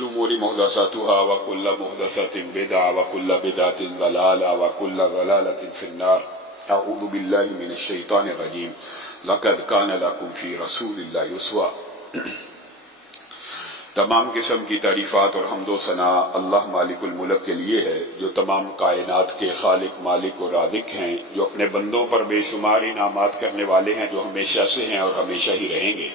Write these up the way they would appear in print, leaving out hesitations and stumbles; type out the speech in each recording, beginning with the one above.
الأمور محدثاتها وكل محدثة بدعة وكل بدعة ضلالة وكل ضلالة في النار. أعوذ بالله من الشيطان الرجيم. لقد كان لكم في رسول الله أسوة. تمام قسم کی تعریفات اور حمد و ثنا اللہ مالک الملک کے لیے ہے، جو تمام کائنات کے خالق، مالک اور رازق ہیں، جو اپنے بندوں پر بے شمار انعامات کرنے والے ہیں، جو ہمیشہ سے ہیں اور ہمیشہ ہی رہیں گے،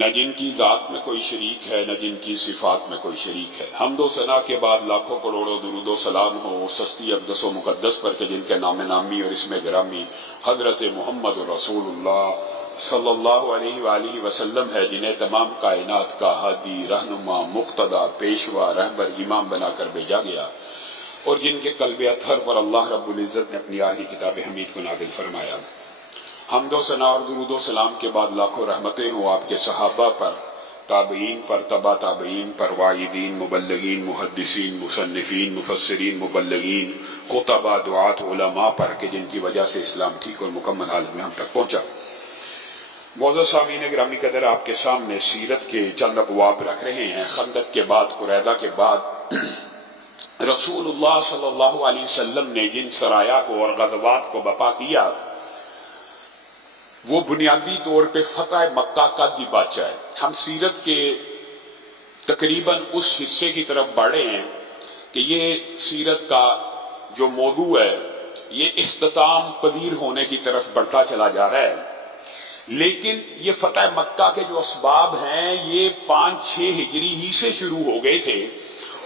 نہ جن کی ذات میں کوئی شریک ہے، نہ جن کی صفات میں کوئی شریک ہے۔ حمد و ثنا کے بعد لاکھوں کروڑوں درود و سلام ہو اس ہستی اقدس و مقدس پر کہ جن کے نام نامی اور اسم گرامی حضرت محمد رسول اللہ صلی اللہ علیہ وآلہ وسلم ہے، جنہیں تمام کائنات کا ہادی، رہنما، مقتدا، پیشوا، رہبر، امام بنا کر بھیجا گیا، اور جن کے قلب اطہر پر اللہ رب العزت نے اپنی الہی کتاب حمید کو نازل فرمایا۔ حمد و ثنا اور درود و سلام کے بعد لاکھوں رحمتیں ہوں آپ کے صحابہ پر، تابعین پر، تبع تابعین پر، وائدین، مبلغین، محدثین، مصنفین، مفسرین، مبلغین، خطبہ، دعات، علماء پر کہ جن کی وجہ سے اسلام ٹھیک اور مکمل حالت میں ہم تک پہنچا۔ معزز سامعین گرامی قدر، آپ کے سامنے سیرت کے چند ابواب رکھ رہے ہیں۔ خندق کے بعد، قریظہ کے بعد رسول اللہ صلی اللہ علیہ وسلم نے جن سرایا کو اور غزوات کو برپا کیا، وہ بنیادی طور پہ فتح مکہ کا بھی بادشاہ ہے۔ ہم سیرت کے تقریباً اس حصے کی طرف بڑھے ہیں کہ یہ سیرت کا جو موضوع ہے یہ اختتام پذیر ہونے کی طرف بڑھتا چلا جا رہا ہے، لیکن یہ فتح مکہ کے جو اسباب ہیں یہ 5-6 ہجری ہی سے شروع ہو گئے تھے،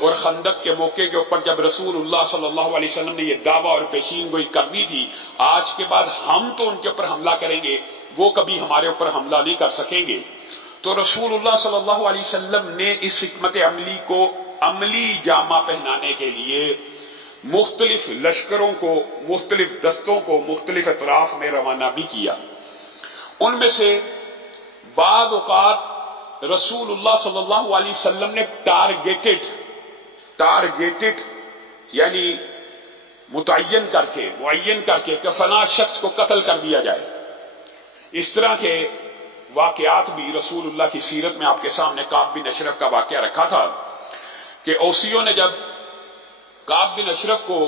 اور خندق کے موقع کے اوپر جب رسول اللہ صلی اللہ علیہ وسلم نے یہ دعویٰ اور پیشین گوئی کر دی تھی، آج کے بعد ہم تو ان کے اوپر حملہ کریں گے، وہ کبھی ہمارے اوپر حملہ نہیں کر سکیں گے۔ تو رسول اللہ صلی اللہ علیہ وسلم نے اس حکمت عملی کو عملی جامہ پہنانے کے لیے مختلف لشکروں کو، مختلف دستوں کو مختلف اطراف میں روانہ بھی کیا۔ ان میں سے بعض اوقات رسول اللہ صلی اللہ علیہ وسلم نے ٹارگیٹڈ یعنی متعین کر کے کہ فلاں شخص کو قتل کر دیا جائے۔ اس طرح کے واقعات بھی رسول اللہ کی سیرت میں آپ کے سامنے کعب بن اشرف کا واقعہ رکھا تھا کہ اوسیوں نے جب کعب بن اشرف کو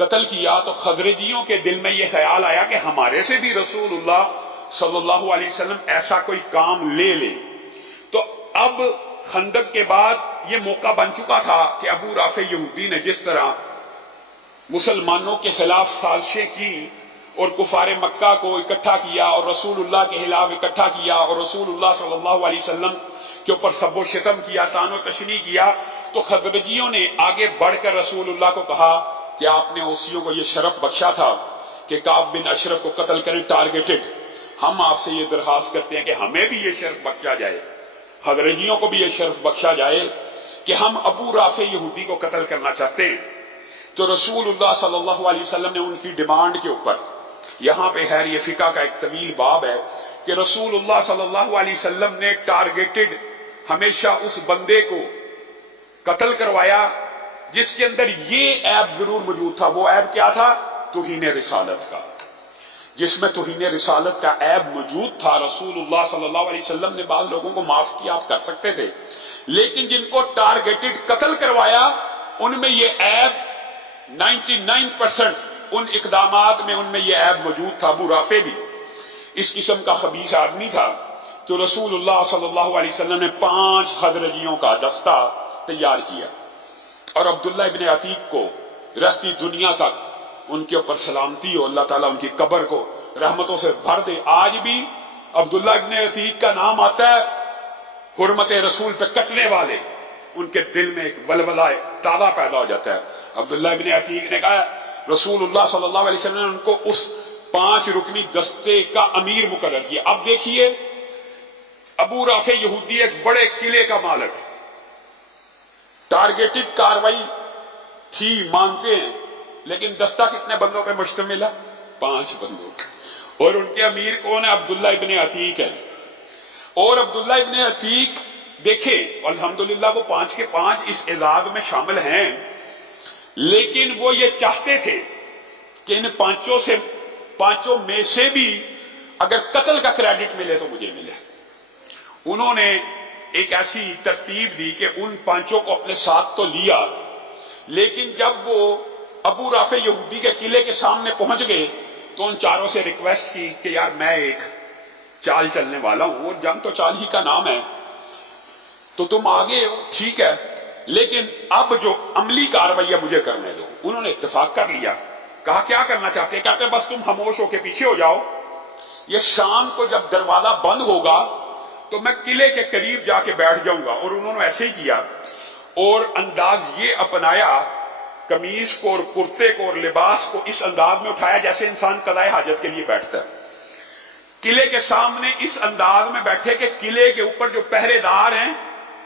قتل کیا تو خزرجیوں کے دل میں یہ خیال آیا کہ ہمارے سے بھی رسول اللہ صلی اللہ علیہ وسلم ایسا کوئی کام لے لیں۔ تو اب خندق کے بعد یہ موقع بن چکا تھا کہ ابو رافع یہودی نے جس طرح مسلمانوں کے خلاف سازشیں کی اور کفار مکہ کو اکٹھا کیا اور رسول اللہ کے خلاف اکٹھا کیا اور رسول اللہ صلی اللہ علیہ وسلم کے اوپر سب و شتم کیا، طعن و تشنیع کیا، تو خزرجیوں نے آگے بڑھ کر رسول اللہ کو کہا کہ آپ نے اوسیوں کو یہ شرف بخشا تھا کہ کعب بن اشرف کو قتل کریں ٹارگیٹڈ، ہم آپ سے یہ درخواست کرتے ہیں کہ ہمیں بھی یہ شرف بخشا جائے، خزرجیوں کو بھی یہ شرف بخشا جائے کہ ہم ابو رافع یہودی کو قتل کرنا چاہتے ہیں۔ تو رسول اللہ صلی اللہ علیہ وسلم نے ان کی ڈیمانڈ کے اوپر، یہاں پہ خیر یہ فقہ کا ایک طویل باب ہے کہ رسول اللہ صلی اللہ علیہ وسلم نے ٹارگیٹڈ ہمیشہ اس بندے کو قتل کروایا جس کے اندر یہ عیب ضرور موجود تھا۔ وہ عیب کیا تھا؟ توہین رسالت کا۔ جس میں توہین رسالت کا عیب موجود تھا، رسول اللہ صلی اللہ علیہ وسلم نے بعض لوگوں کو معاف کیا، آپ کر سکتے تھے، لیکن جن کو ٹارگیٹڈ قتل کروایا ان میں یہ عیب 99% ان اقدامات میں ان میں یہ عیب موجود تھا۔ ابو رافع بھی اس قسم کا خبیث آدمی تھا۔ تو رسول اللہ صلی اللہ علیہ وسلم نے 5 خزرجیوں کا دستہ تیار کیا اور عبداللہ ابن عتیق کو رہتی دنیا تک ان کے اوپر سلامتی ہو، اللہ تعالیٰ ان کی قبر کو رحمتوں سے بھر دے۔ آج بھی عبداللہ ابن عتیق کا نام آتا ہے، حرمت رسول پہ کٹنے والے، ان کے دل میں ایک ولولہ تازہ پیدا ہو جاتا ہے۔ عبداللہ ابن عتیق نے کہا رسول اللہ صلی اللہ علیہ وسلم نے ان کو اس 5 رکنی دستے کا امیر مقرر کیا۔ اب دیکھیے ابو رافع یہودی ایک بڑے قلعے کا مالک، ٹارگیٹڈ کاروائی تھی مانتے ہیں، لیکن دستہ کتنے بندوں پہ مشتمل ہے؟ 5 بندوں، اور ان کے امیر کون ہے؟ عبداللہ ابن عتیق ہے۔ اور عبداللہ ابن عتیق دیکھیں الحمدللہ وہ 5 کے 5 اس اعزاز میں شامل ہیں، لیکن وہ یہ چاہتے تھے کہ ان 5 میں سے بھی اگر قتل کا کریڈٹ ملے تو مجھے ملے۔ انہوں نے ایک ایسی ترتیب دی کہ ان پانچوں کو اپنے ساتھ تو لیا، لیکن جب وہ ابو رافع یہودی کے قلعے کے سامنے پہنچ گئے تو ان چاروں سے ریکویسٹ کی کہ یار میں ایک چال چلنے والا ہوں، اور جنگ تو چال ہی کا نام ہے، تو تم آگے ہو ٹھیک ہے، لیکن اب جو عملی کارروائی مجھے کرنے دو۔ انہوں نے اتفاق کر لیا، کہا کیا کرنا چاہتے ہیں؟ کہتے ہیں بس تم خاموش ہو کے پیچھے ہو جاؤ، یہ شام کو جب دروازہ بند ہوگا تو میں قلعے کے قریب جا کے بیٹھ جاؤں گا۔ اور انہوں نے ایسے ہی کیا، اور انداز یہ اپنایا، قمیض کو اور کرتے کو اور لباس کو اس انداز میں اٹھایا جیسے انسان قضائے حاجت کے لیے بیٹھتا ہے۔ قلعے کے سامنے اس انداز میں بیٹھے کہ قلعے کے اوپر جو پہرے دار ہیں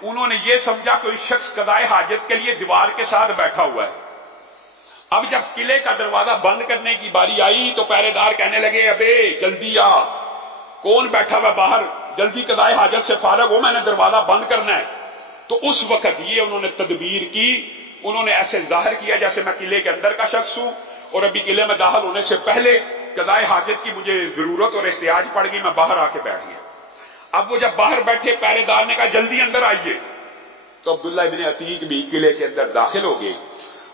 انہوں نے یہ سمجھا کوئی شخص قضائے حاجت کے لیے دیوار کے ساتھ بیٹھا ہوا ہے۔ اب جب قلعے کا دروازہ بند کرنے کی باری آئی تو پہرے دار کہنے لگے ابے جلدی آ، کون بیٹھا ہوا باہر، جلدی قضائے حاجت سے فارغ ہو، میں نے دروازہ بند کرنا ہے۔ تو اس وقت یہ انہوں نے تدبیر کی، انہوں نے ایسے ظاہر کیا جیسے میں قلعے کے اندر کا شخص ہوں اور ابھی قلعے میں داخل ہونے سے پہلے قضائے حاجت کی مجھے ضرورت اور احتیاج پڑ گئی، میں باہر آ کے بیٹھ گیا۔ اب وہ جب باہر بیٹھے پہرے دار نے کہا جلدی اندر آئیے، تو عبداللہ ابن عتیق بھی قلعے کے اندر داخل ہو گئے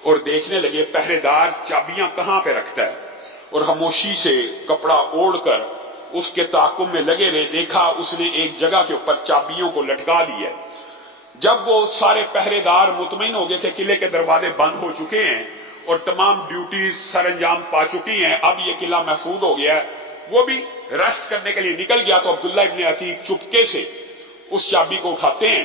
اور دیکھنے لگے پہرے دار چابیاں کہاں پہ رکھتا ہے، اور خاموشی سے کپڑا اوڑھ کر اس کے تعاقب میں لگے رہے۔ دیکھا اس نے ایک جگہ کے اوپر چابیوں کو لٹکا لی ہے۔ جب وہ سارے پہرے دار مطمئن ہو گئے کہ قلعے کے دروازے بند ہو چکے ہیں اور تمام ڈیوٹیز سر انجام پا چکی ہیں، اب یہ قلعہ محفوظ ہو گیا ہے، وہ بھی ریسٹ کرنے کے لیے نکل گیا، تو عبداللہ ابن عتیق چپکے سے اس چابی کو اٹھاتے ہیں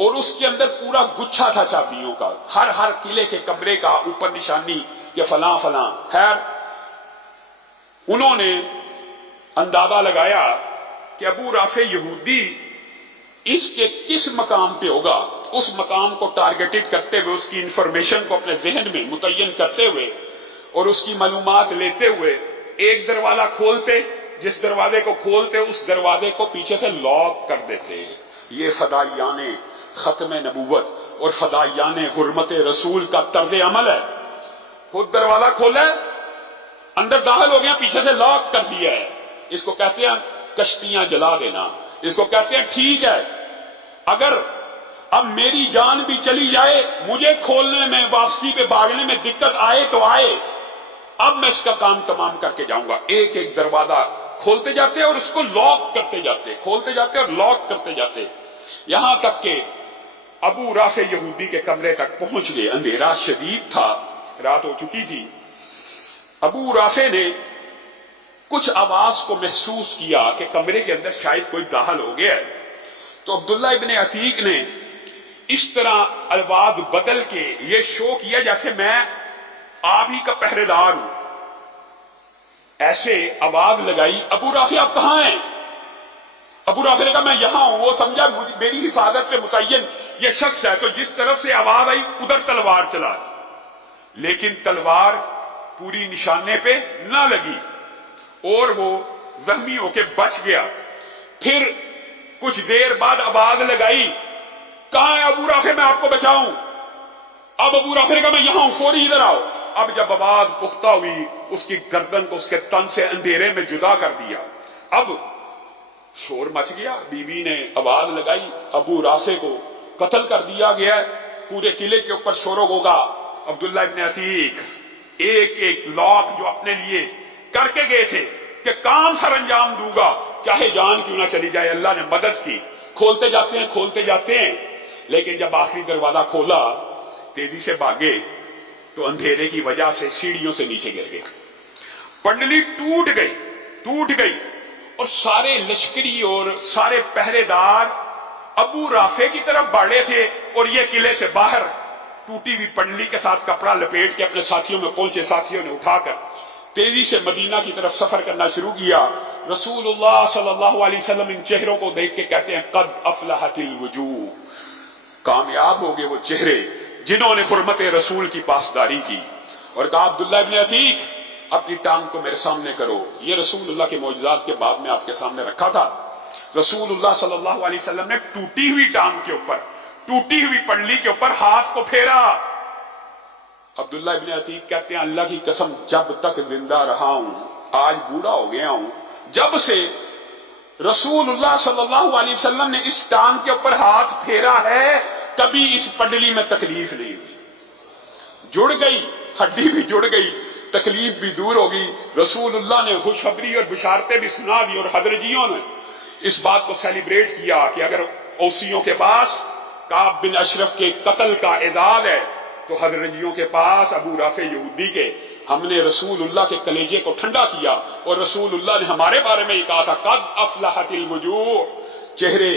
اور اس کے اندر پورا گچھا تھا چابیوں کا، ہر قلعے کے کمرے کا اوپر نشانی کہ فلاں فلاں۔ خیر انہوں نے اندازہ لگایا کہ ابو رافع یہودی اس کے کس مقام پہ ہوگا، اس مقام کو ٹارگیٹڈ کرتے ہوئے، اس کی انفارمیشن کو اپنے ذہن میں متعین کرتے ہوئے اور اس کی معلومات لیتے ہوئے ایک دروازہ کھولتے، جس دروازے کو کھولتے اس دروازے کو پیچھے سے لاک کر دیتے۔ یہ فدائیان ختم نبوت اور فدائیان حرمت رسول کا طرز عمل ہے۔ خود دروازہ کھولا، اندر داخل ہو گیا، پیچھے سے لاک کر دیا ہے۔ اس کو کہتے ہیں کشتیاں جلا دینا، اس کو کہتے ہیں ٹھیک ہے اگر اب میری جان بھی چلی جائے، مجھے کھولنے میں، واپسی پہ بھاگنے میں دقت آئے تو آئے، اب میں اس کا کام تمام کر کے جاؤں گا۔ ایک ایک دروازہ کھولتے جاتے اور اس کو لاک کرتے جاتے، کھولتے جاتے اور لاک کرتے جاتے، یہاں تک کہ ابو رافع یہودی کے کمرے تک پہنچ گئے۔ اندھیرا شدید تھا، رات ہو چکی تھی۔ ابو رافع نے کچھ آواز کو محسوس کیا کہ کمرے کے اندر شاید کوئی داخل ہو گیا ہے، تو عبداللہ ابن عتیق نے اس طرح الفاظ بدل کے یہ شو کیا جیسے میں آپ ہی کا پہرے دار ہوں، ایسے آواز لگائی، ابو رافع آپ کہاں ہیں؟ ابو رافع نے کہا میں یہاں ہوں۔ وہ سمجھا میری حفاظت پہ متعین یہ شخص ہے، تو جس طرف سے آواز آئی ادھر تلوار چلا، لیکن تلوار پوری نشانے پہ نہ لگی اور وہ زخمی ہو کے بچ گیا۔ پھر کچھ دیر بعد آواز لگائی، کہاں ہے ابو رافع، میں آپ کو بچاؤں؟ اب ابو رافع نے کہا میں یہاں ہوں، فوری ادھر آؤ۔ اب جب آواز پختہ ہوئی، اس کی گردن کو اس کے تن سے اندھیرے میں جدا کر دیا۔ اب شور مچ گیا، بیوی نے آواز لگائی ابو رافع کو قتل کر دیا گیا ہے۔ پورے قلعے کے اوپر شور ہوگا۔ عبداللہ ابن عتیق ایک ایک لاک جو اپنے لیے کر کے گئے تھے کہ کام سر انجام دوں گا چاہے جان کیوں نہ چلی جائے، اللہ نے مدد کی، کھولتے جاتے ہیں، لیکن جب آخری دروازہ کھولا تیزی سے بھاگے تو اندھیرے کی وجہ سے سیڑھیوں سے نیچے گر گئے، پنڈلی ٹوٹ گئی اور سارے لشکری اور سارے پہرے دار ابو رافع کی طرف بڑھے تھے اور یہ قلعے سے باہر ٹوٹی ہوئی پنڈلی کے ساتھ کپڑا لپیٹ کے اپنے ساتھیوں میں پہنچے۔ ساتھیوں نے اٹھا کر تیزی سے مدینہ کی طرف سفر کرنا شروع کیا۔ رسول اللہ صلی اللہ علیہ وسلم ان چہروں کو دیکھ کے کہتے ہیں قد افلحت الوجوہ، کامیاب ہو گئے وہ چہرے جنہوں نے حرمت رسول کی پاسداری کی۔ اور کہا عبداللہ ابن عتیق اپنی ٹانگ کو میرے سامنے کرو، یہ رسول اللہ کے معجزات کے بعد میں آپ کے سامنے رکھا تھا۔ رسول اللہ صلی اللہ علیہ وسلم نے ٹوٹی ہوئی ٹانگ کے اوپر، ٹوٹی ہوئی پنڈلی کے اوپر ہاتھ کو پھیرا۔ عبداللہ ابن عتیق کہتے ہیں اللہ کی قسم جب تک زندہ رہا ہوں، آج بوڑھا ہو گیا ہوں، جب سے رسول اللہ صلی اللہ علیہ وسلم نے اس ٹانگ کے اوپر ہاتھ پھیرا ہے، کبھی اس پڈلی میں تکلیف نہیں ہوئی، جڑ گئی، ہڈی بھی جڑ گئی، تکلیف بھی دور ہوگی۔ رسول اللہ نے خوشخبری اور بشارتیں بھی سنا دی، اور حضرجیوں نے اس بات کو سیلیبریٹ کیا کہ اگر اوسیوں کے پاس کعب بن اشرف کے قتل کا اعداد ہے تو حضرجیوں کے پاس ابو رافع یہودی کے۔ ہم نے رسول اللہ کے کلیجے کو ٹھنڈا کیا، اور رسول اللہ نے ہمارے بارے میں یہ کہا تھا قد افلحت الوجوہ، چہرے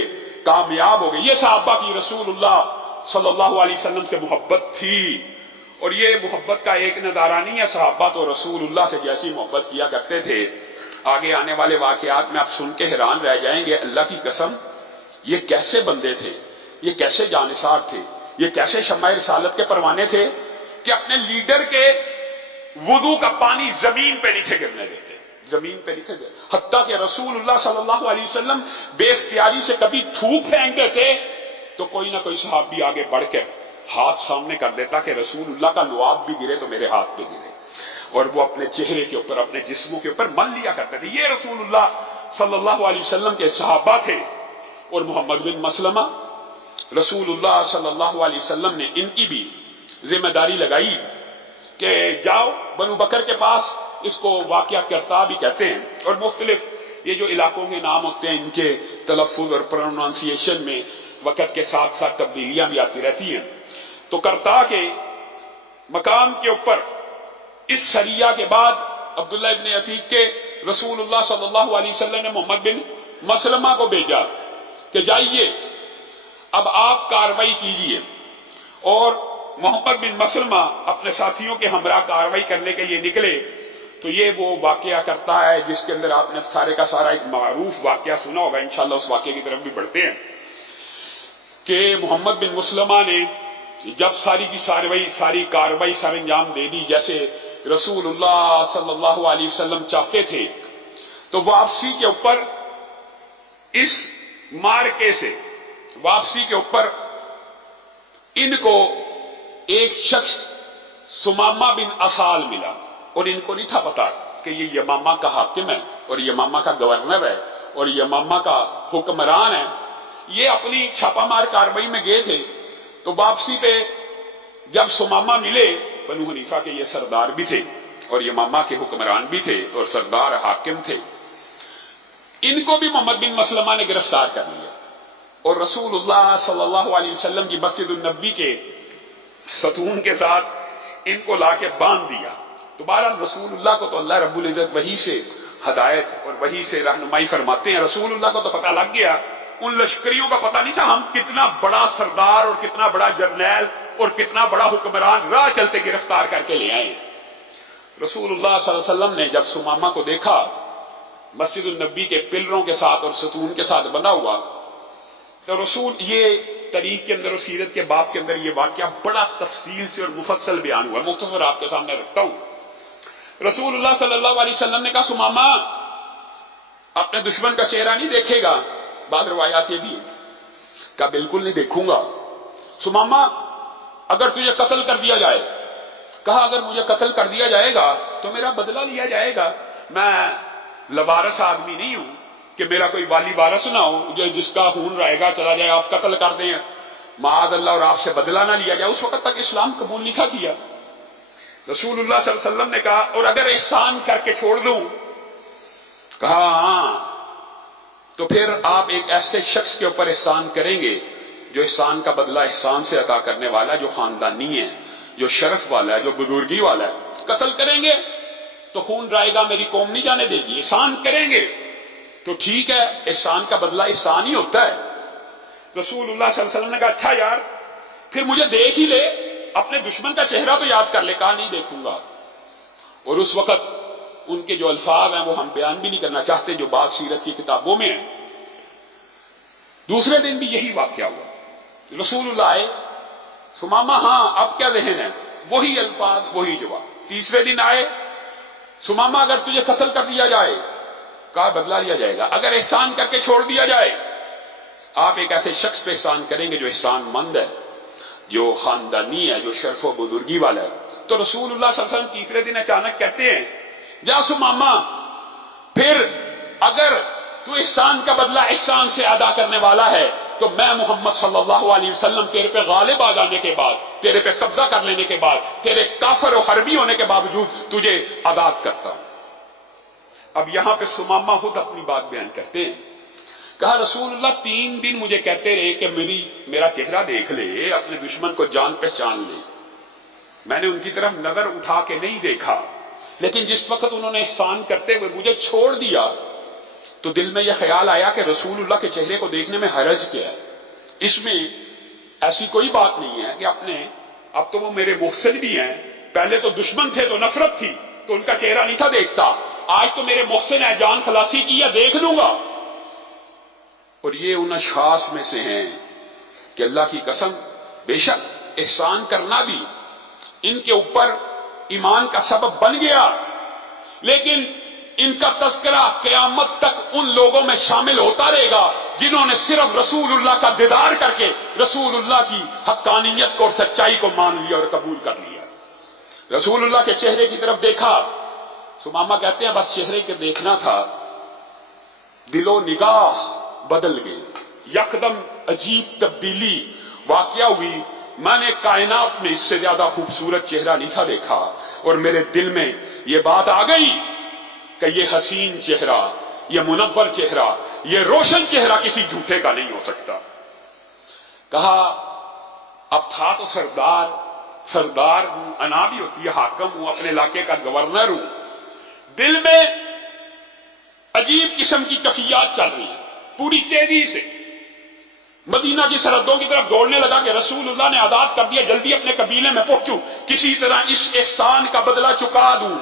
کامیاب ہو گئے۔ یہ صحابہ کی رسول اللہ صلی اللہ علیہ وسلم سے محبت تھی، اور یہ محبت کا ایک نظارہ نہیں ہے، صحابہ تو رسول اللہ سے جیسی محبت کیا کرتے تھے۔ آگے آنے والے واقعات میں آپ سن کے حیران رہ جائیں گے، اللہ کی قسم یہ کیسے بندے تھے، یہ کیسے جانثار تھے، یہ کیسے شمع رسالت کے پروانے تھے کہ اپنے لیڈر کے وضو کا پانی زمین پہ نیچے گرنے دیتے، زمین پہ نیچے گر، حتیٰ کہ رسول اللہ صلی اللہ علیہ وسلم بے اختیاری سے کبھی تھوک پھینکتے تھے تو کوئی نہ کوئی صحابی آگے بڑھ کر ہاتھ سامنے کر دیتا کہ رسول اللہ کا لعاب بھی گرے تو میرے ہاتھ پہ گرے، اور وہ اپنے چہرے کے اوپر، اپنے جسموں کے اوپر مل لیا کرتے تھے۔ یہ رسول اللہ صلی اللہ علیہ وسلم کے صحابہ تھے۔ اور محمد بن مسلمہ، رسول اللہ صلی اللہ علیہ وسلم نے ان کی بھی ذمہ داری لگائی کہ جاؤ بنو بکر کے پاس، اس کو واقعہ کرتا بھی کہتے ہیں، اور مختلف یہ جو علاقوں کے نام ہوتے ہیں ان کے تلفظ اور پروننسیشن میں وقت کے ساتھ ساتھ تبدیلیاں بھی آتی رہتی ہیں۔ تو کرتا کے مقام کے اوپر اس سریہ کے بعد عبداللہ ابن عتیق کے رسول اللہ صلی اللہ علیہ وسلم نے محمد بن مسلمہ کو بھیجا کہ جائیے اب آپ کاروائی کیجئے، اور محمد بن مسلمہ اپنے ساتھیوں کے ہمراہ کاروائی کرنے کے لیے نکلے۔ تو یہ وہ واقعہ کرتا ہے جس کے اندر آپ نے سارے کا سارا ایک معروف واقعہ سنا ہوگا، انشاءاللہ اس واقعے کی طرف بھی بڑھتے ہیں، کہ محمد بن مسلمہ نے جب ساری کاروائی سر انجام دے دی جیسے رسول اللہ صلی اللہ علیہ وسلم چاہتے تھے، تو واپسی کے اوپر اس مارکے سے واپسی کے اوپر ان کو ایک شخص سمامہ بن اسال ملا، اور ان کو نہیں تھا پتا کہ یہ یمامہ کا حاکم ہے اور یمامہ کا گورنر ہے اور یمامہ کا حکمران ہے۔ یہ اپنی چھاپہ مار کاروائی میں گئے تھے، تو واپسی پہ جب سمامہ ملے، بنو حنیفہ کے یہ سردار بھی تھے اور یمامہ کے حکمران بھی تھے اور سردار حاکم تھے، ان کو بھی محمد بن مسلمہ نے گرفتار کر لیا، اور رسول اللہ صلی اللہ علیہ وسلم کی مسجد النبی کے ستون کے ساتھ ان کو لا کے باندھ دیا۔ تو بہرحال رسول اللہ کو تو اللہ رب العزت وحی سے ہدایت اور وحی سے رہنمائی فرماتے ہیں، رسول اللہ کو تو پتہ لگ گیا، ان لشکریوں کا پتہ نہیں تھا ہم کتنا بڑا سردار اور کتنا بڑا جرنیل اور کتنا بڑا حکمران راہ چلتے گرفتار کر کے لے آئے۔ رسول اللہ صلی اللہ علیہ وسلم نے جب سمامہ کو دیکھا مسجد النبی کے پلروں کے ساتھ اور ستون کے ساتھ بنا ہوا، تو رسول یہ تاریخ کے اندر اور سیرت کے باب کے اندر یہ واقعہ بڑا تفصیل سے اور مفصل بیان ہوا، مختصر آپ کے سامنے رکھتا ہوں۔ رسول اللہ صلی اللہ علیہ وسلم نے کہا سمامہ اپنے دشمن کا چہرہ نہیں دیکھے گا، بعض روایات یہ بھی کہا بالکل نہیں دیکھوں گا۔ سمامہ اگر تجھے قتل کر دیا جائے، کہا اگر مجھے قتل کر دیا جائے گا تو میرا بدلہ لیا جائے گا، میں لوارث آدمی نہیں ہوں کہ میرا کوئی والی وارث نہ ہو جس کا خون رہے گا چلا جائے، آپ قتل کر دیں معاذ اللہ اور آپ سے بدلہ نہ لیا جائے۔ اس وقت تک اسلام قبول نہیں تھا کیا۔ رسول اللہ صلی اللہ علیہ وسلم نے کہا اور اگر احسان کر کے چھوڑ دوں، کہا ہاں، تو پھر آپ ایک ایسے شخص کے اوپر احسان کریں گے جو احسان کا بدلہ احسان سے عطا کرنے والا ہے، جو خاندانی ہے، جو شرف والا ہے، جو بزرگی والا ہے۔ قتل کریں گے تو خون رائے گا، میری قوم نہیں جانے دے گی، احسان کریں گے تو ٹھیک ہے، احسان کا بدلہ احسان ہی ہوتا ہے۔ رسول اللہ صلی اللہ علیہ وسلم نے کہا اچھا یار پھر مجھے دیکھ ہی لے، اپنے دشمن کا چہرہ تو یاد کر لے۔ کہا نہیں دیکھوں گا۔ اور اس وقت ان کے جو الفاظ ہیں وہ ہم بیان بھی نہیں کرنا چاہتے، جو بعض سیرت کی کتابوں میں ہیں۔ دوسرے دن بھی یہی واقعہ ہوا، رسول اللہ آئے، سمامہ ہاں اب کیا ذہن ہے، وہی الفاظ وہی جواب۔ تیسرے دن آئے، سمامہ اگر تجھے قتل کر دیا جائے، کہا بدلہ لیا جائے گا، اگر احسان کر کے چھوڑ دیا جائے، آپ ایک ایسے شخص پہ احسان کریں گے جو احسان مند ہے، جو خاندانی ہے، جو شرف و بزرگی والا ہے۔ تو رسول اللہ صلی اللہ علیہ وسلم تیسرے دن اچانک کہتے ہیں جا سمامہ، پھر اگر تو احسان کا بدلہ احسان سے ادا کرنے والا ہے، تو میں محمد صلی اللہ علیہ وسلم تیرے پہ غالب آ جانے کے بعد، تیرے پہ قبضہ کر لینے کے بعد، تیرے کافر و حربی ہونے کے باوجود تجھے آزاد کرتا ہوں۔ اب یہاں پہ ثمامہ خود اپنی بات بیان کرتے ہیں، کہا رسول اللہ 3 دن مجھے کہتے رہے کہ میرا چہرہ دیکھ لے، اپنے دشمن کو جان پہچان لے۔ میں نے ان کی طرف نظر اٹھا کے نہیں دیکھا، لیکن جس وقت انہوں نے احسان کرتے ہوئے مجھے چھوڑ دیا تو دل میں یہ خیال آیا کہ رسول اللہ کے چہرے کو دیکھنے میں حرج کیا ہے، اس میں ایسی کوئی بات نہیں ہے کہ اب تو وہ میرے محسن بھی ہیں، پہلے تو دشمن تھے تو نفرت تھی تو ان کا چہرہ نہیں تھا دیکھتا، آج تو میرے محسن ہے، جان خلاصی کی ہے، دیکھ لوں گا۔ اور یہ ان اشخاص میں سے ہیں کہ اللہ کی قسم بے شک احسان کرنا بھی ان کے اوپر ایمان کا سبب بن گیا، لیکن ان کا تذکرہ قیامت تک ان لوگوں میں شامل ہوتا رہے گا جنہوں نے صرف رسول اللہ کا دیدار کر کے رسول اللہ کی حقانیت کو اور سچائی کو مان لیا اور قبول کر لیا۔ رسول اللہ کے چہرے کی طرف دیکھا، ثمامہ کہتے ہیں بس چہرے کے دیکھنا تھا، دل و نگاہ بدل گئی، یکدم عجیب تبدیلی واقعہ ہوئی۔ میں نے کائنات میں اس سے زیادہ خوبصورت چہرہ نہیں تھا دیکھا، اور میرے دل میں یہ بات آ گئی کہ یہ حسین چہرہ، یہ منور چہرہ، یہ روشن چہرہ کسی جھوٹے کا نہیں ہو سکتا۔ کہا اب تھا تو سردار ہوں، انا بھی ہوتی ہے حاکم ہوں، اپنے علاقے کا گورنر ہوں، دل میں عجیب قسم کی کفیات چل رہی ہیں، پوری تیزی سے مدینہ کی سرحدوں کی طرف دوڑنے لگا کہ رسول اللہ نے آزاد کر دیا، جلدی اپنے قبیلے میں پہنچوں، کسی طرح اس احسان کا بدلہ چکا دوں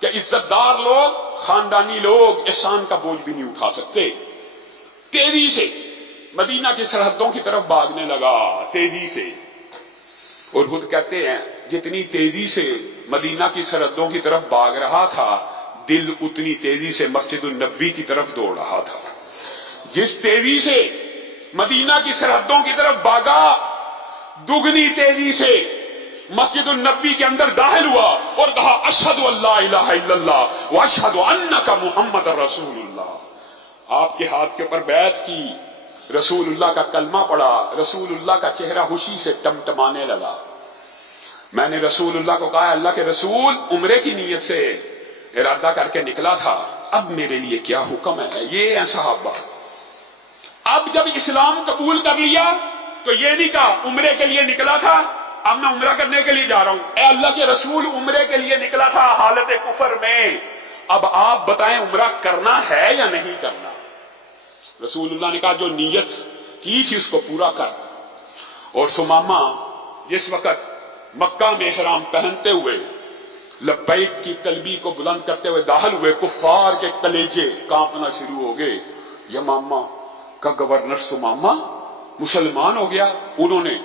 کہ عزت دار لوگ، خاندانی لوگ احسان کا بوجھ بھی نہیں اٹھا سکتے۔ تیزی سے مدینہ کی سرحدوں کی طرف بھاگنے لگا، تیزی سے، اور خود کہتے ہیں جتنی تیزی سے مدینہ کی سرحدوں کی طرف بھاگ رہا تھا، دل اتنی تیزی سے مسجد النبی کی طرف دوڑ رہا تھا۔ جس تیزی سے مدینہ کی سرحدوں کی طرف بھاگا، دگنی تیزی سے مسجد النبی کے اندر داخل ہوا اور کہا اشہد ان لا الہ الا اللہ واشہد انک محمد رسول اللہ۔ آپ کے ہاتھ کے اوپر بیعت کی، رسول اللہ کا کلمہ پڑھا، رسول اللہ کا چہرہ خوشی سے ٹمٹمانے لگا۔ میں نے رسول اللہ کو کہا اللہ کے رسول، عمرے کی نیت سے ارادہ کر کے نکلا تھا، اب میرے لیے کیا حکم ہے؟ یہ ہیں صحابہ، اب جب اسلام قبول کر لیا تو یہ نہیں کہا عمرے کے لیے نکلا تھا اب میں عمرہ کرنے کے لیے جا رہا ہوں، اے اللہ کے رسول عمرے کے لیے نکلا تھا حالت کفر میں، اب آپ بتائیں عمرہ کرنا ہے یا نہیں کرنا؟ رسول اللہ نے کہا جو نیت کی تھی اس کو پورا کر۔ اور ثمامہ جس وقت مکہ میں احرام پہنتے ہوئے لبیک کی تلبیہ کو بلند کرتے ہوئے داخل ہوئے، کفار کے کلیجے کانپنا شروع ہو گئے، یمامہ کا گورنر ثمامہ مسلمان ہو گیا۔ انہوں نے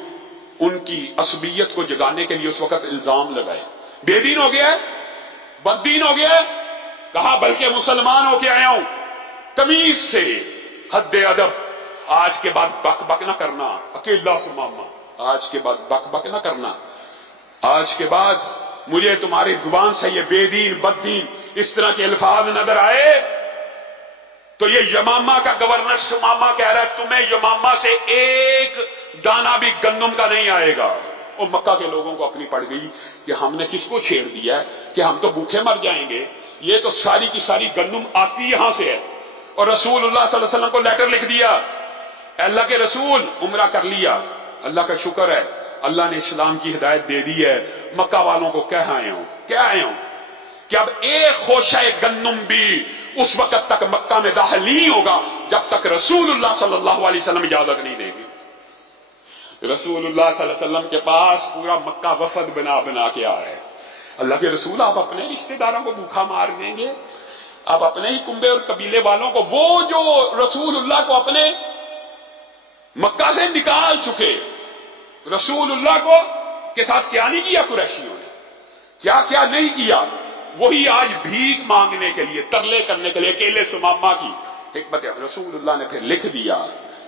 ان کی عصبیت کو جگانے کے لیے اس وقت الزام لگائے، بے دین ہو گیا، بد دین ہو گیا، کہا بلکہ مسلمان ہو کے آیا ہوں، تمیز سے، حد ادب، آج کے بعد بک بک نہ کرنا، اکیلا ثمامہ، آج کے بعد بک بک نہ کرنا، آج کے بعد مجھے تمہاری زبان سے یہ بے دین بد دین اس طرح کے الفاظ نظر آئے تو یہ یمامہ کا گورنر ثمامہ کہہ رہا ہے تمہیں یمامہ سے ایک دانہ بھی گندم کا نہیں آئے گا۔ اور مکہ کے لوگوں کو اپنی پڑ گئی کہ ہم نے کس کو چھیڑ دیا ہے کہ ہم تو بھوکے مر جائیں گے، یہ تو ساری کی ساری گندم آتی یہاں سے ہے۔ اور رسول اللہ صلی اللہ علیہ وسلم کو لیٹر لکھ دیا، اے اللہ کے رسول عمرہ کر لیا، اللہ کا شکر ہے اللہ نے اسلام کی ہدایت دے دی ہے، مکہ والوں کو کیا آئے ہوں کہ اب ایک خوشہ گندم بھی اس وقت تک مکہ میں داخل نہیں ہوگا جب تک رسول اللہ صلی اللہ علیہ وسلم اجازت نہیں دیں گے۔ رسول اللہ صلی اللہ علیہ وسلم کے پاس پورا مکہ وفد بنا کے آ رہے ہیں، اللہ کے رسول آپ اپنے رشتہ داروں کو بھوکا مار دیں گے، آپ اپنے ہی کنبے اور قبیلے والوں کو، وہ جو رسول اللہ کو اپنے مکہ سے نکال چکے، رسول اللہ کو کے ساتھ کیا نہیں کیا قریشیوں نے، کیا نہیں کیا، وہی آج بھیک مانگنے کے لیے، ترلے کرنے کے لیے اکیلے ثمامہ کی حکمت ہے۔ رسول اللہ نے پھر لکھ دیا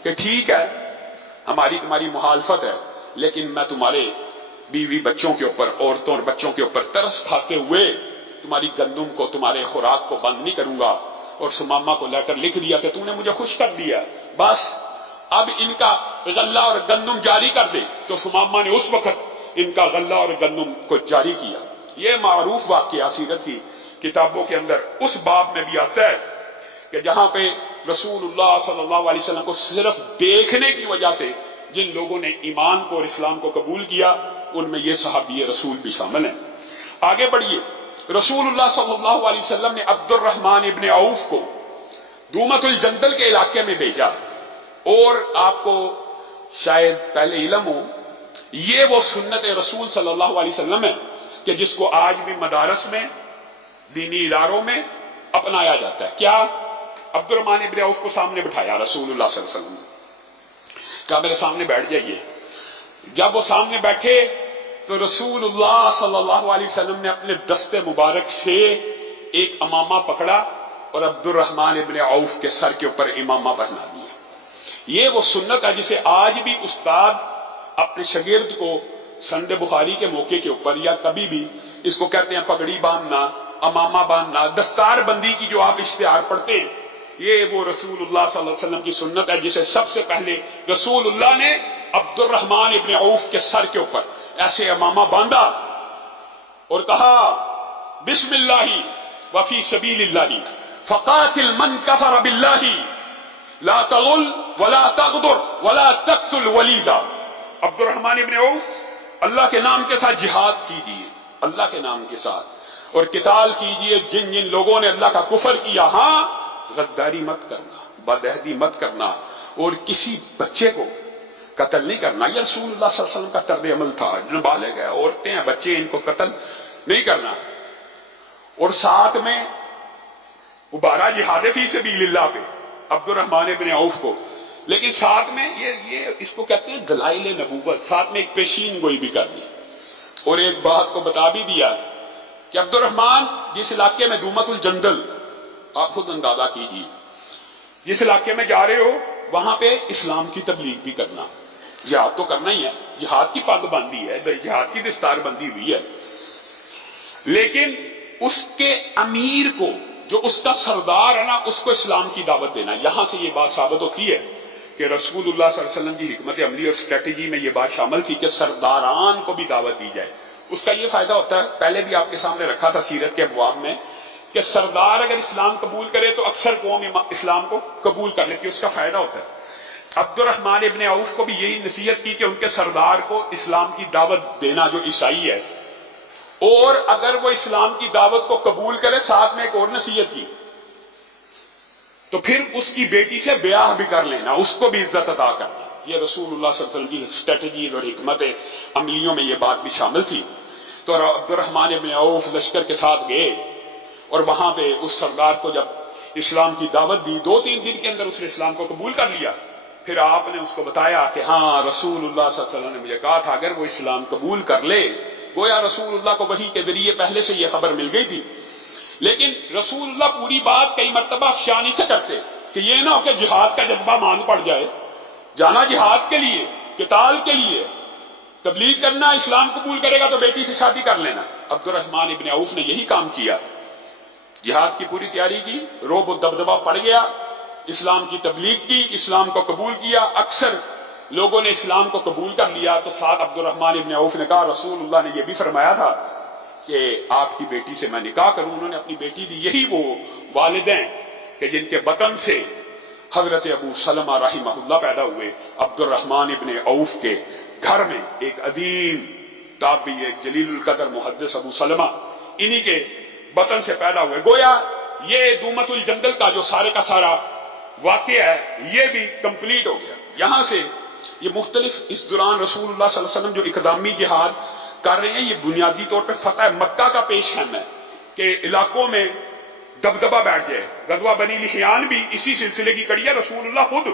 کہ ٹھیک ہے ہماری تمہاری مخالفت ہے، لیکن میں تمہارے بیوی بچوں کے اوپر، عورتوں اور بچوں کے اوپر ترس کھاتے ہوئے تمہاری گندم کو، تمہارے خوراک کو بند نہیں کروں گا۔ اور سمامہ کو لیٹر لکھ دیا کہ تو نے مجھے خوش کر دیا، بس اب ان کا غلہ اور گندم جاری کر دے۔ تو سمامہ نے اس وقت ان کا غلہ اور گندم کو جاری کیا۔ یہ معروف واقعہ سیرت کی کتابوں کے اندر اس باب میں بھی آتا ہے کہ جہاں پہ رسول اللہ صلی اللہ علیہ وسلم کو صرف دیکھنے کی وجہ سے جن لوگوں نے ایمان کو اور اسلام کو قبول کیا، ان میں یہ صحابی رسول بھی شامل ہیں۔ آگے بڑھیے، رسول اللہ صلی اللہ علیہ وسلم نے عبد الرحمن ابن عوف کو دومت الجندل کے علاقے میں بھیجا، اور آپ کو شاید پہلے علم ہو، یہ وہ سنت رسول صلی اللہ علیہ وسلم ہے کہ جس کو آج بھی مدارس میں، دینی اداروں میں اپنایا جاتا ہے۔ کیا؟ عبد الرحمن ابن عوف کو سامنے بٹھایا رسول اللہ صلی اللہ علیہ وسلم نے، کہا میرے سامنے بیٹھ جائیے۔ جب وہ سامنے بیٹھے تو رسول اللہ صلی اللہ علیہ وسلم نے اپنے دست مبارک سے ایک امامہ پکڑا اور عبد الرحمن ابن عوف کے سر کے اوپر امامہ پہنا دیا۔ یہ وہ سنت ہے جسے آج بھی استاد اپنے شاگرد کو سند بخاری کے موقع کے اوپر یا کبھی بھی اس کو کہتے ہیں پگڑی باندھنا، امامہ باندھنا، دستار بندی کی جو آپ اشتہار پڑھتے ہیں، یہ وہ رسول اللہ صلی اللہ علیہ وسلم کی سنت ہے جسے سب سے پہلے رسول اللہ نے عبد الرحمن ابن عوف کے سر کے اوپر ایسے امامہ باندھا اور کہا بسم اللہ وفی سبیل اللہ فقاتل من کفر باللہ لا تغل ولا تغدر ولا تقتل ولیدا۔ عبد الرحمن ابن عوف، اللہ کے نام کے ساتھ جہاد کیجیے، اللہ کے نام کے ساتھ، اور قتال کیجیے جن جن لوگوں نے اللہ کا کفر کیا۔ ہاں، غداری مت کرنا، بدعہدی مت کرنا، اور کسی بچے کو قتل نہیں کرنا۔ یہ رسول اللہ صلی اللہ علیہ وسلم کا طرز عمل تھا، جو بالغ ہیں، عورتیں ہیں، بچے، ان کو قتل نہیں کرنا۔ اور ساتھ میں ابارہ جہاد فی سبیل اللہ پہ عبد الرحمن ابن عوف کو، لیکن ساتھ میں یہ اس کو کہتے ہیں دلائل نبوت، ساتھ میں ایک پیشین گوئی بھی کر دی اور ایک بات کو بتا بھی دیا کہ عبد الرحمن، جس علاقے میں دومت الجندل، آپ خود اندازہ کیجیے، جس علاقے میں جا رہے ہو وہاں پہ اسلام کی تبلیغ بھی کرنا، جہاد تو کرنا ہی ہے، جہاد کی پگ باندھی ہے، جہاد کی دستار بندی ہوئی ہے، لیکن اس کے امیر کو، جو اس کا سردار ہے نا، اس کو اسلام کی دعوت دینا۔ یہاں سے یہ بات ثابت ہوتی ہے کہ رسول اللہ صلی اللہ علیہ وسلم کی حکمت عملی اور اسٹریٹجی میں یہ بات شامل تھی کہ سرداران کو بھی دعوت دی جائے۔ اس کا یہ فائدہ ہوتا ہے، پہلے بھی آپ کے سامنے رکھا تھا سیرت کے ابواب میں، کہ سردار اگر اسلام قبول کرے تو اکثر قوم اسلام کو قبول کر لیتی ہے، اس کا فائدہ ہوتا ہے۔ عبد الرحمن ابن عوف کو بھی یہی نصیحت کی کہ ان کے سردار کو اسلام کی دعوت دینا، جو عیسائی ہے، اور اگر وہ اسلام کی دعوت کو قبول کرے، ساتھ میں ایک اور نصیحت کی، تو پھر اس کی بیٹی سے بیاہ بھی کر لینا، اس کو بھی عزت عطا کرنا۔ یہ رسول اللہ صلی اللہ علیہ وسلم کی اسٹریٹجیز اور حکمت عملیوں میں یہ بات بھی شامل تھی۔ تو عبد الرحمن ابن عوف لشکر کے ساتھ گئے اور وہاں پہ اس سردار کو جب اسلام کی دعوت دی، 2-3 دن کے اندر اس نے اسلام کو قبول کر لیا۔ پھر آپ نے اس کو بتایا کہ ہاں، رسول اللہ صلی اللہ علیہ وسلم نے مجھے کہا تھا اگر وہ اسلام قبول کر لے، گویا رسول اللہ کو وحی کے ذریعے پہلے سے یہ خبر مل گئی تھی، لیکن رسول اللہ پوری بات کئی مرتبہ افشا نہیں سے کرتے کہ یہ نہ ہو کہ جہاد کا جذبہ مان پڑ جائے۔ جانا جہاد کے لیے، قتال کے لیے، تبلیغ کرنا، اسلام قبول کرے گا تو بیٹی سے شادی کر لینا۔ عبد الرحمن ابن عوف نے یہی کام کیا، جہاد کی پوری تیاری کی، روب و دبدبہ پڑ گیا، اسلام کی تبلیغ کی، اسلام کو قبول کیا، اکثر لوگوں نے اسلام کو قبول کر لیا۔ تو ساتھ عبد الرحمن ابن عوف نے کہا رسول اللہ نے یہ بھی فرمایا تھا کہ آپ کی بیٹی سے میں نکاح کروں۔ انہوں نے اپنی بیٹی دی۔ یہی وہ والدین کہ جن کے بطن سے حضرت ابو سلمہ رحمہ اللہ پیدا ہوئے، عبد الرحمن ابن عوف کے گھر میں ایک عظیم تابعی، ایک جلیل القدر محدث ابو سلمہ، انہی کے بطن سے پیدا ہوئے۔ گویا یہ دومت الجندل کا جو سارے کا سارا واقعہ ہے، یہ بھی کمپلیٹ ہو گیا۔ یہاں سے یہ مختلف اس دوران رسول اللہ صلی اللہ علیہ وسلم جو اقدامی جہاد کر رہے ہیں، یہ بنیادی طور پہ فتح مکہ کا پیش خیم ہے کہ علاقوں میں دبدبہ بیٹھ جائے۔ غزوہ بنی لحیان بھی اسی سلسلے کی کڑی ہے۔ رسول اللہ خود،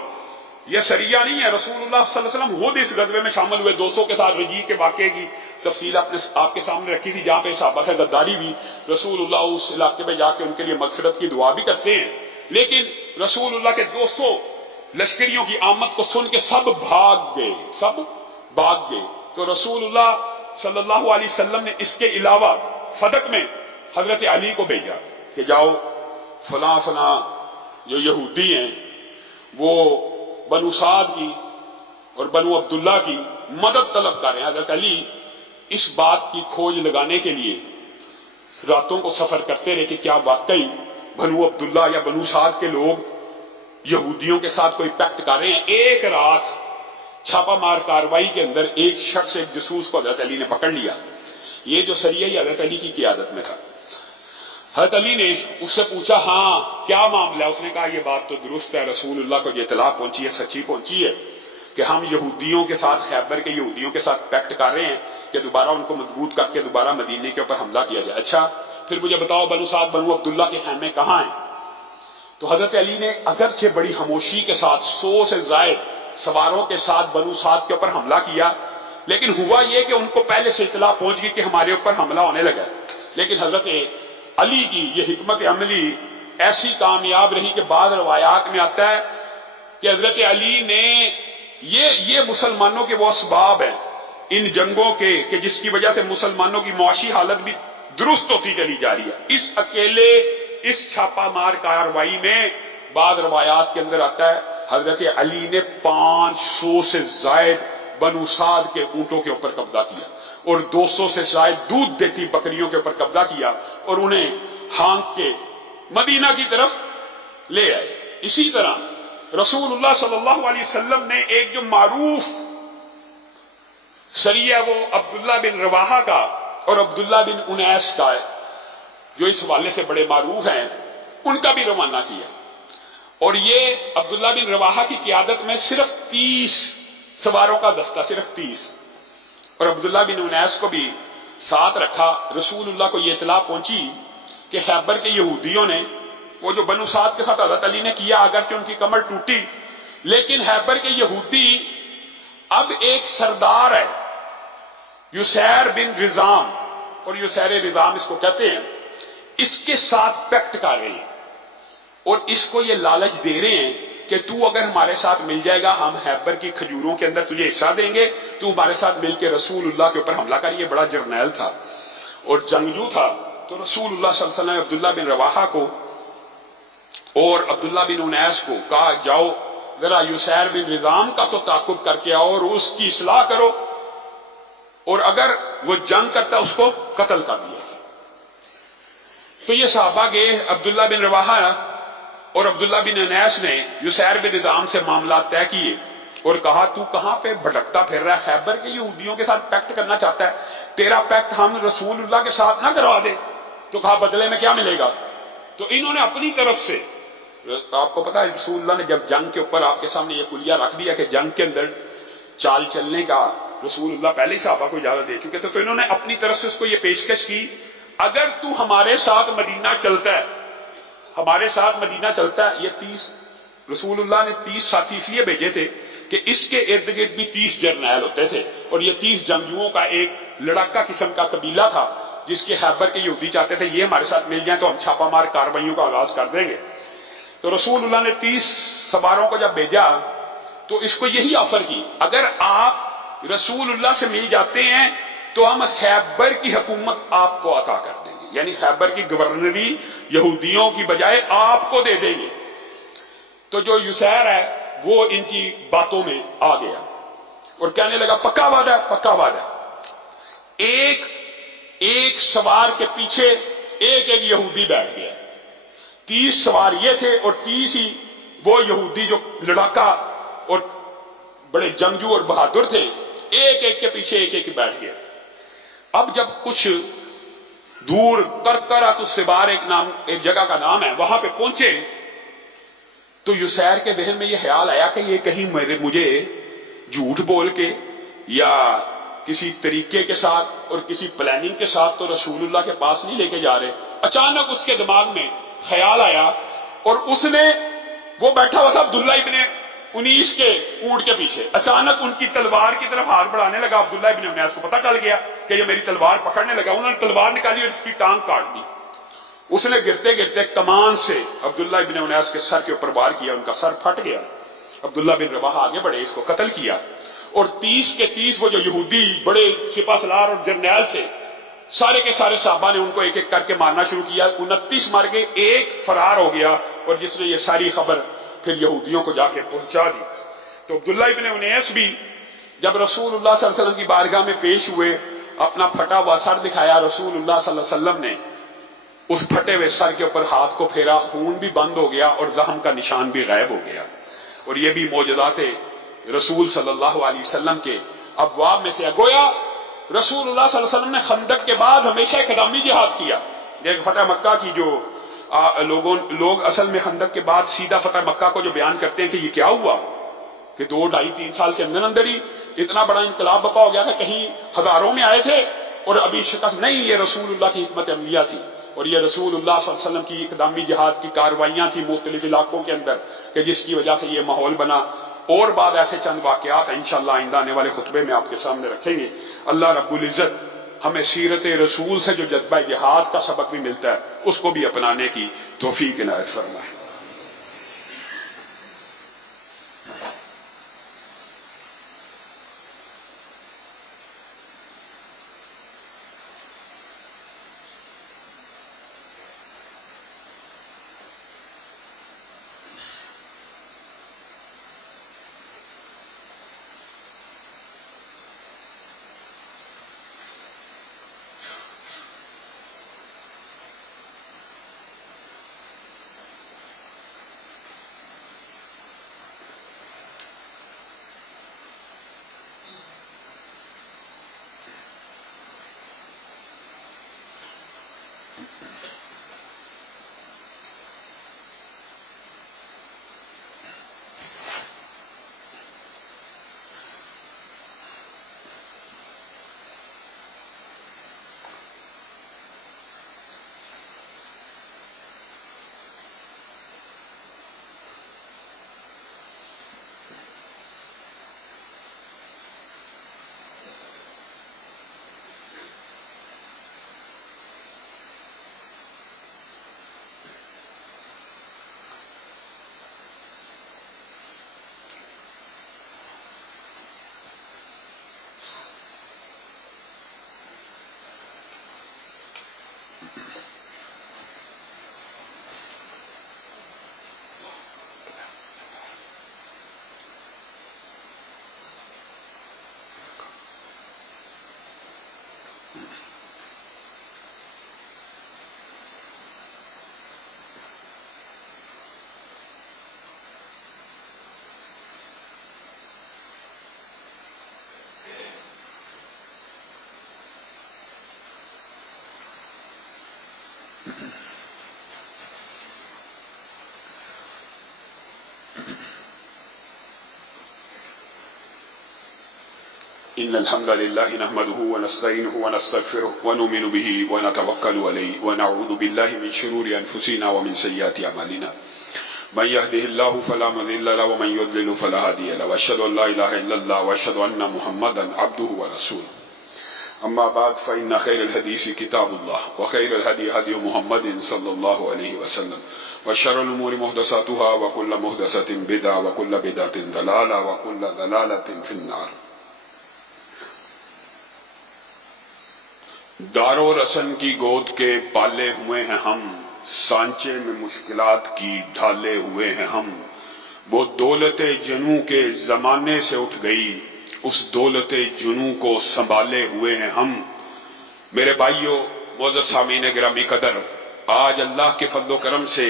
یہ سریہ نہیں ہے، رسول اللہ صلی اللہ علیہ وسلم خود اس غزوے میں شامل ہوئے۔ 200 کے ساتھ رجیع کے واقعے کی تفصیل آپ کے سامنے رکھی تھی، جہاں پہ صحابہ سے غداری بھی، رسول اللہ اس علاقے میں جا کے ان کے لیے مغفرت کی دعا بھی کرتے ہیں۔ لیکن رسول اللہ کے 200 لشکریوں کی آمد کو سن کے سب بھاگ گئے۔ تو رسول اللہ صلی اللہ علیہ وسلم نے اس کے علاوہ فدق میں حضرت علی کو بھیجا کہ جاؤ فلاں فلاں جو یہودی ہیں وہ بنو سعد کی اور بنو عبداللہ کی مدد طلب کر رہے ہیں. حضرت علی اس بات کی کھوج لگانے کے لیے راتوں کو سفر کرتے رہے کہ کیا واقعی بنو عبداللہ یا بنو سعد کے لوگ یہودیوں کے ساتھ کوئی پیکٹ کر رہے ہیں. ایک رات چھاپا مار کاروائی کے اندر ایک شخص ایک جاسوس کو حضرت علی نے پکڑ لیا. یہ جو سریہ یہ حضرت علی کی قیادت میں تھا. حضرت علی نے اس سے پوچھا ہاں کیا معاملہ ہے؟ اس نے کہا یہ بات تو درست ہے، رسول اللہ کو یہ اطلاع پہنچی ہے، سچی پہنچی ہے کہ ہم یہودیوں کے ساتھ خیبر کے یہودیوں کے ساتھ پیکٹ کر رہے ہیں کہ دوبارہ ان کو مضبوط کر کے دوبارہ مدینے کے اوپر حملہ کیا جائے. اچھا پھر مجھے بتاؤ بنو سعد بنو عبداللہ کے خیمے کہاں ہیں؟ تو حضرت علی نے اگرچہ بڑی خاموشی کے ساتھ 100 سے زائد سواروں کے ساتھ بنو سعد کے اوپر حملہ کیا، لیکن ہوا یہ کہ ان کو پہلے سے اطلاع پہنچ گئی کہ ہمارے اوپر حملہ ہونے لگا. لیکن حضرت علی کی یہ حکمت عملی ایسی کامیاب رہی کہ بعض روایات میں آتا ہے کہ حضرت علی نے یہ مسلمانوں کے وہ اسباب ہیں ان جنگوں کے کہ جس کی وجہ سے مسلمانوں کی معاشی حالت بھی درست ہوتی چلی جا رہی ہے. اس اکیلے اس چھاپا مار کاروائی میں بعض روایات کے اندر آتا ہے حضرت علی نے 500 سے زائد بنو سعد کے اونٹوں کے اوپر قبضہ کیا اور 200 سے زائد دودھ دیتی بکریوں کے اوپر قبضہ کیا اور انہیں ہانک کے مدینہ کی طرف لے آئے. اسی طرح رسول اللہ صلی اللہ علیہ وسلم نے ایک جو معروف سریہ وہ عبداللہ بن رواحہ کا اور عبداللہ بن انیس کا ہے جو اس حوالے سے بڑے معروف ہیں، ان کا بھی روانہ کیا. اور یہ عبداللہ بن رواحہ کی قیادت میں صرف 30 سواروں کا دستہ، صرف 30، اور عبداللہ بن انیس کو بھی ساتھ رکھا. رسول اللہ کو یہ اطلاع پہنچی کہ خیبر کے یہودیوں نے وہ جو بنو سعد کے ساتھ حضرت علی نے کیا، اگرچہ ان کی کمر ٹوٹی لیکن خیبر کے یہودی اب ایک سردار ہے یسیر بن رزام، اور یسیر رزام اس کو کہتے ہیں، اس کے ساتھ پیکٹ کر رہے ہیں اور اس کو یہ لالچ دے رہے ہیں کہ تو اگر ہمارے ساتھ مل جائے گا ہم خیبر کی کھجوروں کے اندر تجھے حصہ دیں گے، تو ہمارے ساتھ مل کے رسول اللہ کے اوپر حملہ کر. یہ بڑا جرنیل تھا اور جنگجو تھا. تو رسول اللہ صلی اللہ علیہ وسلم نے عبداللہ بن رواحہ کو اور عبداللہ بن انیس کو کہا جاؤ ذرا یسیر بن رزام کا تو تعاقب کر کے آؤ اور اس کی اصلاح کرو، اور اگر وہ جنگ کرتا اس کو قتل کر دیا. تو یہ صحابہ گئے، عبداللہ بن رواحہ اور عبداللہ بن انیس نے یسیر بن رزام سے معاملات طے کیے اور کہا تو کہاں پہ بھٹکتا پھر رہا ہے؟ خیبر کے یہودیوں کے ساتھ پیکٹ کرنا چاہتا ہے، تیرا پیکٹ ہم رسول اللہ کے ساتھ نہ کروا دے. تو کہا بدلے میں کیا ملے گا؟ تو انہوں نے اپنی طرف سے، آپ کو پتا ہے رسول اللہ نے جب جنگ کے اوپر آپ کے سامنے یہ کلیہ رکھ دیا کہ جنگ کے اندر چال چلنے کا رسول اللہ پہلے ہی صحابہ کو اجازت دے چکے تھے، تو انہوں نے اپنی طرف سے اس کو یہ پیشکش کی اگر تو ہمارے ساتھ مدینہ چلتا ہے، ہمارے ساتھ مدینہ چلتا ہے. یہ 30 رسول اللہ نے 30 ساتھی اس لیے بھیجے تھے کہ اس کے ارد گرد بھی 30 جرنیل ہوتے تھے اور یہ 30 جنگجوؤں کا ایک لڑاکا قسم کا قبیلہ تھا جس کے خیبر کے یہودی چاہتے تھے یہ ہمارے ساتھ مل جائیں تو ہم چھاپا مار کارروائیوں کا آغاز کر دیں گے. تو رسول اللہ نے 30 سواروں کو جب بھیجا تو اس کو یہی آفر کی اگر آپ رسول اللہ سے مل جاتے ہیں تو ہم خیبر کی حکومت آپ کو عطا کر دیں گے، یعنی خیبر کی گورنری یہودیوں کی بجائے آپ کو دے دیں گے. تو جو یسیر ہے وہ ان کی باتوں میں آ گیا اور کہنے لگا پکا وعدہ ہے، پکا وعدہ ہے. ایک سوار کے پیچھے ایک یہودی بیٹھ گیا. 30 سوار یہ تھے اور 30 ہی وہ یہودی جو لڑاکا اور بڑے جنگجو اور بہادر تھے، ایک کے پیچھے ایک بیٹھ گیا. اب جب کچھ دور کرکرات السبار ایک جگہ کا نام ہے وہاں پہ پہنچے تو یسیر کے ذہن میں یہ خیال آیا کہ یہ کہیں مجھے جھوٹ بول کے یا کسی طریقے کے ساتھ اور کسی پلاننگ کے ساتھ تو رسول اللہ کے پاس نہیں لے کے جا رہے. اچانک اس کے دماغ میں خیال آیا اور اس نے وہ بیٹھا ہوا تھا عبداللہ ابن انیس کے اونٹ کے پیچھے، اچانک ان کی تلوار کی طرف ہاتھ بڑھانے لگا. عبداللہ ابن انیس کو پتہ چل گیا کہ یہ میری تلوار پکڑنے لگا. انہوں نے تلوار نکالی اور اس کی ٹانگ کاٹ دی. اس نے گرتے گرتے کمان سے عبداللہ ابن انیس کے سر کے اوپر وار کیا، ان کا سر پھٹ گیا. عبداللہ بن رواحہ آگے بڑھے، اس کو قتل کیا اور 30 کے 30 وہ جو یہودی بڑے سپہ سالار اور جرنیل تھے سارے کے سارے صحابہ نے ان کو ایک ایک کر کے مارنا شروع کیا. 29 مار کے ایک فرار ہو گیا اور جس نے یہ ساری خبر پھر یہودیوں کو جا کے پہنچا دی۔ تو عبداللہ ابن انیس بھی جب رسول اللہ صلی اللہ علیہ وسلم کی بارگاہ میں پیش ہوئے، اپنا پھٹا ہوا سر دکھایا، رسول اللہ صلی اللہ علیہ وسلم نے اس پھٹے ہوئے سر کے اوپر ہاتھ کو پھیرا، خون بھی بند ہو گیا اور زخم کا نشان بھی غائب ہو گیا۔ اور یہ بھی معجزات رسول صلی اللہ علیہ وسلم کے ابواب میں سے گویا رسول اللہ صلی اللہ علیہ وسلم نے خندق کے بعد ہمیشہ اقدامی جہاد کیا۔ دیکھ فتح مکہ کی جو لوگ اصل میں خندق کے بعد سیدھا فتح مکہ کو جو بیان کرتے ہیں کہ یہ کیا ہوا کہ 2 ڈھائی 3 سال کے اندر ہی اتنا بڑا انقلاب بپا ہو گیا کہ کہیں ہزاروں میں آئے تھے اور ابھی شکست نہیں، یہ رسول اللہ کی حکمت عملیہ تھی اور یہ رسول اللہ صلی اللہ علیہ وسلم کی اقدامی جہاد کی کاروائیاں تھیں مختلف علاقوں کے اندر کہ جس کی وجہ سے یہ ماحول بنا۔ اور بعد ایسے چند واقعات انشاءاللہ آئندہ آنے والے خطبے میں آپ کے سامنے رکھیں گے۔ اللہ رب العزت ہمیں سیرت رسول سے جو جذبہ جہاد کا سبق بھی ملتا ہے اس کو بھی اپنانے کی توفیق عنایت فرمائے۔ إن الحمد لله نحمده ونستعينه ونستغفره ونؤمن به ونتوكل عليه ونعوذ بالله من شرور أنفسنا ومن سيئات أعمالنا من يهده الله فلا مضل له ومن يضلل فلا هادي له وأشهد أن لا إله إلا الله وأشهد أن محمدا عبده ورسوله أما بعد فإن خير الحديث كتاب الله وخير الهدي هدي محمد صلى الله عليه وسلم وشر الأمور محدثاتها وكل محدثة بدعة وكل بدعة ضلالة وكل ضلالة في النار۔ دار و رسن کی گود کے پالے ہوئے ہیں ہم، سانچے میں مشکلات کی ڈھالے ہوئے ہیں ہم، وہ دولت جنوں کے زمانے سے اٹھ گئی، اس دولت جنوں کو سنبھالے ہوئے ہیں ہم۔ میرے بھائیوں، معزز سامعین گرامی قدر، آج اللہ کے فضل و کرم سے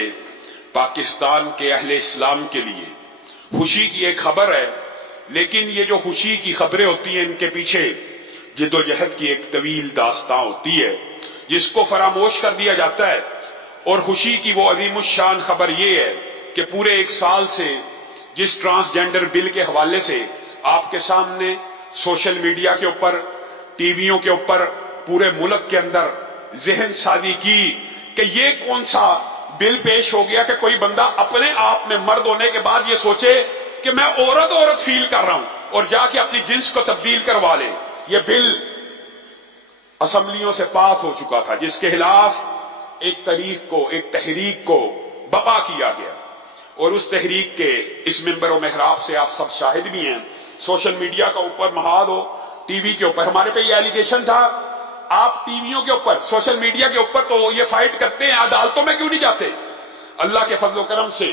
پاکستان کے اہل اسلام کے لیے خوشی کی ایک خبر ہے، لیکن یہ جو خوشی کی خبریں ہوتی ہیں ان کے پیچھے جد و جہد کی ایک طویل داستان ہوتی ہے جس کو فراموش کر دیا جاتا ہے۔ اور خوشی کی وہ عظیم الشان خبر یہ ہے کہ پورے 1 سال سے جس ٹرانسجینڈر بل کے حوالے سے آپ کے سامنے سوشل میڈیا کے اوپر، ٹی ویوں کے اوپر، پورے ملک کے اندر ذہن سازی کی کہ یہ کون سا بل پیش ہو گیا کہ کوئی بندہ اپنے آپ میں مرد ہونے کے بعد یہ سوچے کہ میں عورت فیل کر رہا ہوں اور جا کے اپنی جنس کو تبدیل کروا لے۔ یہ بل اسمبلیوں سے پاس ہو چکا تھا جس کے خلاف ایک تحریک کو بپا کیا گیا، اور اس تحریک کے اس منبر و محراب سے آپ سب شاہد بھی ہیں، سوشل میڈیا کا اوپر محاذ ہو، ٹی وی کے اوپر ہمارے پہ یہ ایلیگیشن تھا، آپ ٹی ویوں کے اوپر، سوشل میڈیا کے اوپر تو یہ فائٹ کرتے ہیں، عدالتوں میں کیوں نہیں جاتے؟ اللہ کے فضل و کرم سے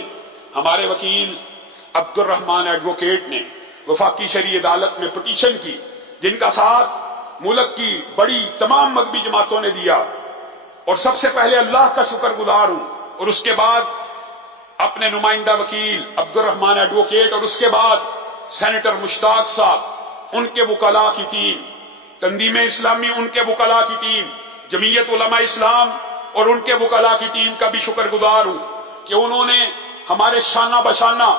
ہمارے وکیل عبد الرحمان ایڈوکیٹ نے وفاقی شرعی عدالت میں پٹیشن کی، جن کا ساتھ ملک کی بڑی تمام مذہبی جماعتوں نے دیا، اور سب سے پہلے اللہ کا شکر گزار ہوں، اور اس کے بعد اپنے نمائندہ وکیل عبد الرحمان ایڈوکیٹ، اور اس کے بعد سینیٹر مشتاق صاحب، ان کے وکلاء کی ٹیم، تنظیم اسلامی ان کے وکلاء کی ٹیم، جمعیت علماء اسلام اور ان کے وکلاء کی ٹیم کا بھی شکر گزار ہوں کہ انہوں نے ہمارے شانہ بشانہ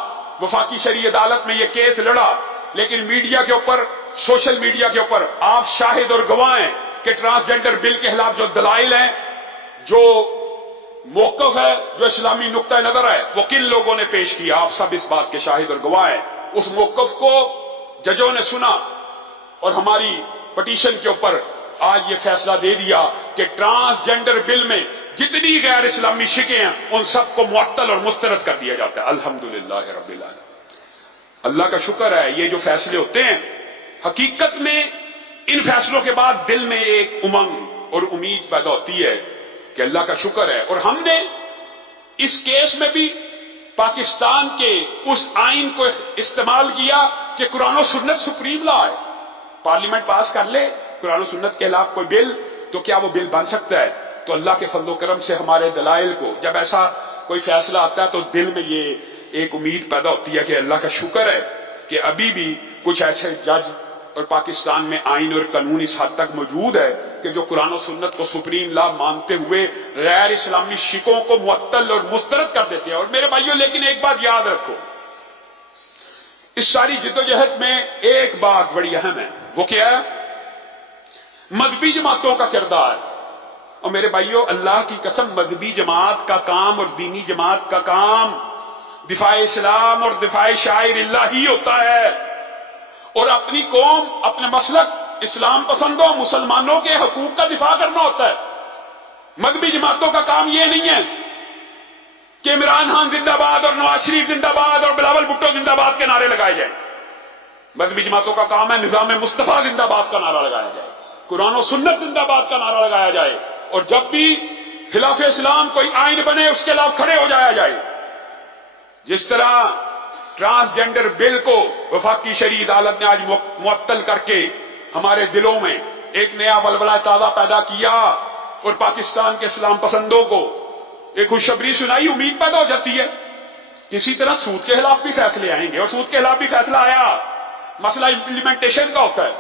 وفاقی شرعی عدالت میں یہ کیس لڑا، لیکن میڈیا کے اوپر، سوشل میڈیا کے اوپر آپ شاہد اور گواہ ہیں کہ ٹرانسجنڈر بل کے خلاف جو دلائل ہیں، جو موقف ہے، جو اسلامی نقطہ نظر ہے، وہ کن لوگوں نے پیش کیا، آپ سب اس بات کے شاہد اور گواہ ہیں۔ اس موقف کو ججوں نے سنا اور ہماری پٹیشن کے اوپر آج یہ فیصلہ دے دیا کہ ٹرانسجنڈر بل میں جتنی غیر اسلامی شکیں ہیں ان سب کو معطل اور مسترد کر دیا جاتا ہے۔ الحمدللہ رب العالمین، اللہ کا شکر ہے۔ یہ جو فیصلے ہوتے ہیں، حقیقت میں ان فیصلوں کے بعد دل میں ایک امنگ اور امید پیدا ہوتی ہے کہ اللہ کا شکر ہے۔ اور ہم نے اس کیس میں بھی پاکستان کے اس آئین کو استعمال کیا کہ قرآن و سنت سپریم لا ہے، پارلیمنٹ پاس کر لے قرآن و سنت کے خلاف کوئی بل، تو کیا وہ بل بن سکتا ہے؟ تو اللہ کے فضل و کرم سے ہمارے دلائل کو جب ایسا کوئی فیصلہ آتا ہے تو دل میں یہ ایک امید پیدا ہوتی ہے کہ اللہ کا شکر ہے کہ ابھی بھی کچھ ایسے جج اور پاکستان میں آئین اور قانون اس حد تک موجود ہے کہ جو قرآن و سنت کو سپریم لا مانتے ہوئے غیر اسلامی شکوں کو معطل اور مسترد کر دیتے ہیں۔ اور میرے بھائیوں، لیکن ایک بات یاد رکھو، اس ساری جدوجہد میں ایک بات بڑی اہم ہے، وہ کیا ہے؟ مذہبی جماعتوں کا کردار۔ اور میرے بھائیوں، اللہ کی قسم، مذہبی جماعت کا کام اور دینی جماعت کا کام دفاع اسلام اور دفاع شعائر اللہ ہی ہوتا ہے، اور اپنی قوم، اپنے مسلک اسلام پسندوں مسلمانوں کے حقوق کا دفاع کرنا ہوتا ہے۔ مذہبی جماعتوں کا کام یہ نہیں ہے کہ عمران خان زندہ باد اور نواز شریف زندہ باد اور بلاول بھٹو زندہ باد کے نعرے لگائے جائیں۔ مذہبی جماعتوں کا کام ہے نظام مصطفیٰ زندہ باد کا نعرہ لگایا جائے، قرآن و سنت زندہ باد کا نعرہ لگایا جائے، اور جب بھی خلاف اسلام کوئی آئین بنے اس کے خلاف کھڑے ہو جایا جائے۔ جس طرح ٹرانسجنڈر بل کو وفاقی شرعی عدالت نے آج معطل کر کے ہمارے دلوں میں ایک نیا ولولہ تازہ پیدا کیا، اور پاکستان کے اسلام پسندوں کو ایک خوشخبری سنائی، امید پیدا ہو جاتی ہے۔ کسی طرح سود کے خلاف بھی فیصلے آئیں گے، اور سود کے خلاف بھی فیصلہ آیا، مسئلہ امپلیمنٹیشن کا ہوتا ہے۔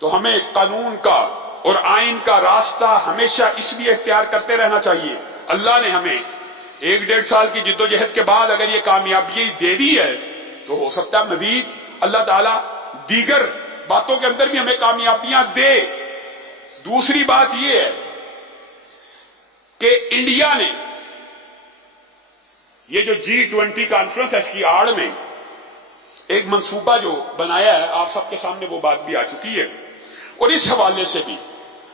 تو ہمیں قانون کا اور آئین کا راستہ ہمیشہ اس لیے اختیار کرتے رہنا چاہیے۔ اللہ نے ہمیں 1-1.5 سال کی جدوجہد کے بعد اگر یہ کامیابی دے دی ہے تو ہو سکتا ہے مزید اللہ تعالیٰ دیگر باتوں کے اندر بھی ہمیں کامیابیاں دے۔ دوسری بات یہ ہے کہ انڈیا نے یہ جو G20 کانفرنس ہے، اس کی آڑ میں ایک منصوبہ جو بنایا ہے، آپ سب کے سامنے وہ بات بھی آ چکی ہے، اور اس حوالے سے بھی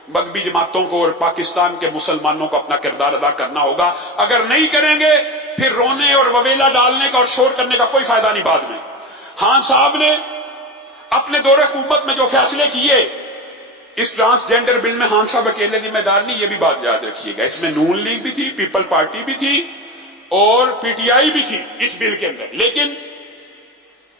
مذہبی جماعتوں کو اور پاکستان کے مسلمانوں کو اپنا کردار ادا کرنا ہوگا۔ اگر نہیں کریں گے پھر رونے اور وویلا ڈالنے کا اور شور کرنے کا کوئی فائدہ نہیں بعد میں۔ خان صاحب نے اپنے دور حکومت میں جو فیصلے کیے اس ٹرانسجنڈر بل میں، خان صاحب اکیلے ذمہ دار نہیں، یہ بھی بات یاد رکھیے گا، اس میں نون لیگ بھی تھی، پیپل پارٹی بھی تھی اور PTI بھی تھی اس بل کے اندر، لیکن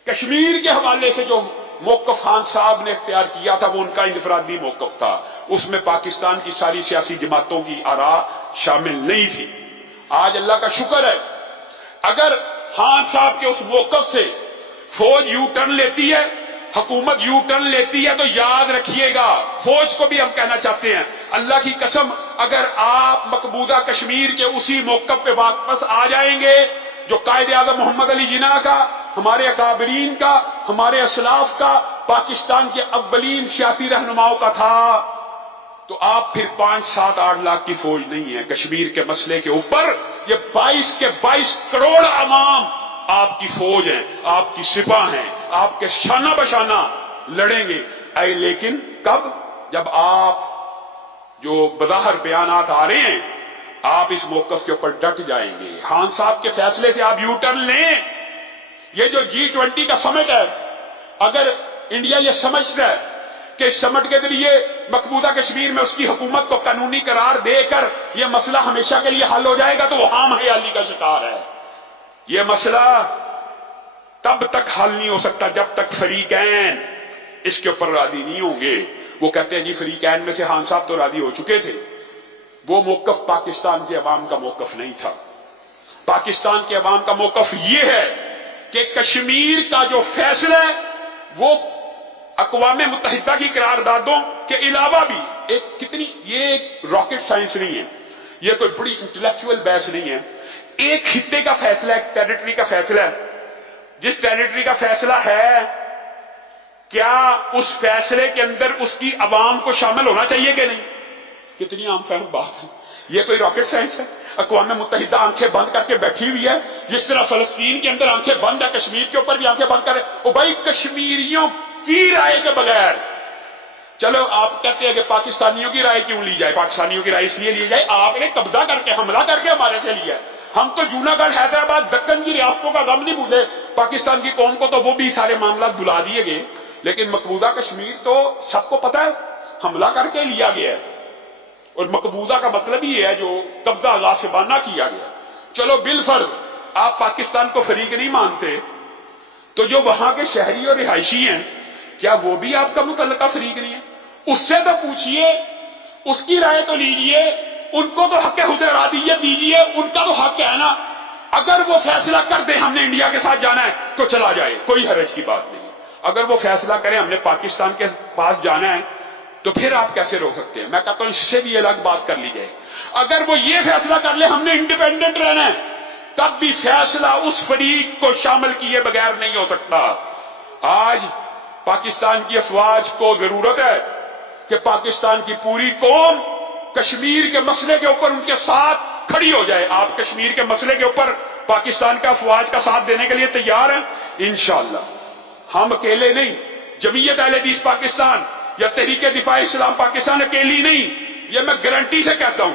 کشمیر کے حوالے سے جو موقف خان صاحب نے اختیار کیا تھا وہ ان کا انفرادی موقف تھا، اس میں پاکستان کی ساری سیاسی جماعتوں کی آراء شامل نہیں تھی۔ آج اللہ کا شکر ہے اگر خان صاحب کے اس موقف سے فوج یو ٹرن لیتی ہے، حکومت یو ٹرن لیتی ہے، تو یاد رکھیے گا، فوج کو بھی ہم کہنا چاہتے ہیں، اللہ کی قسم اگر آپ مقبوضہ کشمیر کے اسی موقف پہ واپس آ جائیں گے جو قائد اعظم محمد علی جناح کا، ہمارے اکابرین کا، ہمارے اسلاف کا، پاکستان کے اولین سیاسی رہنماؤں کا تھا، تو آپ پھر 5-7-8 لاکھ کی فوج نہیں ہے۔ کشمیر کے مسئلے کے اوپر یہ 22 کے 22 کروڑ عوام آپ کی فوج ہیں، آپ کی سپاہ ہیں، آپ کے شانہ بشانہ لڑیں گے۔ لیکن کب؟ جب آپ جو بظاہر بیانات آ رہے ہیں آپ اس موقف کے اوپر ڈٹ جائیں گے، خان صاحب کے فیصلے سے آپ یو ٹرن لیں۔ یہ جو G20 کا سمٹ ہے، اگر انڈیا یہ سمجھتا ہے کہ سمٹ کے ذریعے مقبوضہ کشمیر میں اس کی حکومت کو قانونی قرار دے کر یہ مسئلہ ہمیشہ کے لیے حل ہو جائے گا تو وہ عام حیالی کا شکار ہے. یہ مسئلہ تب تک حل نہیں ہو سکتا جب تک فریقین اس کے اوپر راضی نہیں ہوں گے. وہ کہتے ہیں جی فریقین میں سے خان صاحب تو راضی ہو چکے تھے. وہ موقف پاکستان کے عوام کا موقف نہیں تھا. پاکستان کے عوام کا موقف یہ ہے کہ کشمیر کا جو فیصلہ ہے وہ اقوام متحدہ کی قراردادوں کے علاوہ بھی یہ ایک راکٹ سائنس نہیں ہے, یہ کوئی بڑی انٹلیکچوئل بحث نہیں ہے. ایک خطے کا فیصلہ, ایک ٹیریٹری کا فیصلہ ہے. جس ٹیریٹری کا فیصلہ ہے, کیا اس فیصلے کے اندر اس کی عوام کو شامل ہونا چاہیے کہ نہیں؟ کتنی عام فہم بات ہے. یہ کوئی راکٹ سائنس ہے؟ اقوام متحدہ آنکھیں بند کر کے بیٹھی ہوئی ہے, جس طرح فلسطین کے اندر آنکھیں بند ہے, کشمیر کے اوپر بھی آنکھیں بند کرے. او بھائی, کشمیریوں کی رائے کے بغیر, چلو آپ کہتے ہیں کہ پاکستانیوں کی رائے کیوں لی جائے؟ پاکستانیوں کی رائے اس لیے لی جائے, آپ نے قبضہ کر کے حملہ کر کے ہمارے سے لیا. ہم تو جوناگڑھ, حیدرآباد, دکن کی ریاستوں کا غم نہیں بھولے. پاکستان کی قوم کو تو وہ بھی سارے معاملات بلا دیے گئے, لیکن مقبوضہ کشمیر تو سب کو پتا ہے حملہ کر کے لیا گیا ہے. اور مقبوضہ کا مطلب ہی ہے جو قبضہ غاصبانہ کیا گیا. چلو بالفرض آپ پاکستان کو فریق نہیں مانتے, تو جو وہاں کے شہری اور رہائشی ہیں, کیا وہ بھی آپ کا متعلقہ فریق نہیں ہے؟ اس سے تو پوچھئے, اس کی رائے تو لیجئے, ان کو تو حق حدیثیت دیجئے, ان کا تو حق ہے نا. اگر وہ فیصلہ کر دیں ہم نے انڈیا کے ساتھ جانا ہے تو چلا جائے, کوئی حرج کی بات نہیں. اگر وہ فیصلہ کریں ہم نے پاکستان کے پاس جانا ہے تو پھر آپ کیسے روک سکتے ہیں؟ میں کہتا ہوں اس سے بھی الگ بات کر لی جائے. اگر وہ یہ فیصلہ کر لے ہم نے انڈیپینڈنٹ رہنا ہے, تب بھی فیصلہ اس فریق کو شامل کیے بغیر نہیں ہو سکتا. آج پاکستان کی افواج کو ضرورت ہے کہ پاکستان کی پوری قوم کشمیر کے مسئلے کے اوپر ان کے ساتھ کھڑی ہو جائے. آپ کشمیر کے مسئلے کے اوپر پاکستان کا افواج کا ساتھ دینے کے لیے تیار ہیں؟ انشاءاللہ. ہم اکیلے نہیں, جمعیت اہل حدیث پاکستان یا تحریک دفاع اسلام پاکستان اکیلی نہیں, یہ میں گارنٹی سے کہتا ہوں.